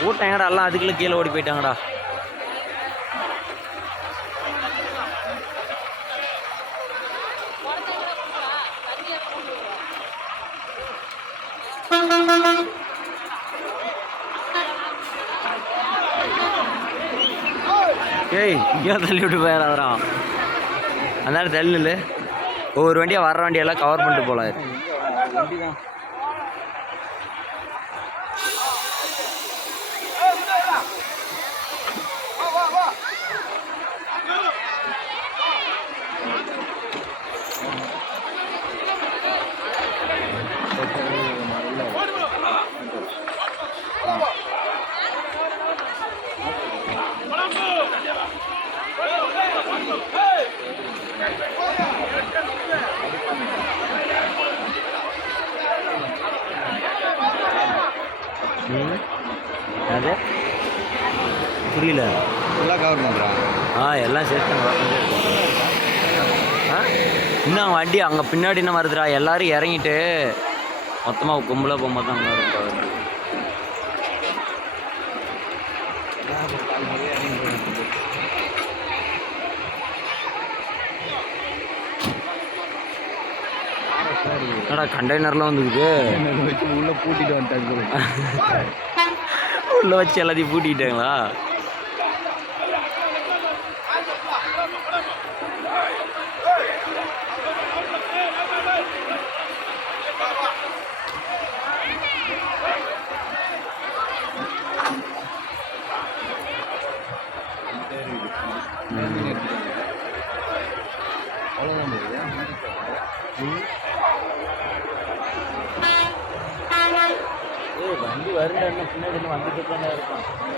கூட்டங்கடா எல்லாம் அதுக்குள்ளே கீழே ஓடி போயிட்டாங்கடா. ஏய் இங்கே தள்ளி விட்டு போயிடாதான் அதனால தள்ளி ஒவ்வொரு வண்டியாக வர்ற வண்டியெல்லாம் கவர் பண்ணிட்டு போகலாம் அது புரியல. ஃபுல்லாக கவர் பண்ணுறான் ஆ எல்லாம் சேர்த்து ஆ? இன்னும் வண்டி அங்கே பின்னாடி என்ன வருதுடா. எல்லாரும் இறங்கிட்டு மொத்தமாக கும்பலாக போகும்போது தான் வரும் வண்டி என்னடா கண்டெய்னர்லாம் வந்துருக்கு வச்சு உள்ளே பூட்டிட்டு வந்துட்டாங்க. உள்ள வச்சு எல்லாத்தையும் பூட்டிக்கிட்டாங்களா? வண்டி வருங்க பின்னாடி வந்துட்டு இருப்பான்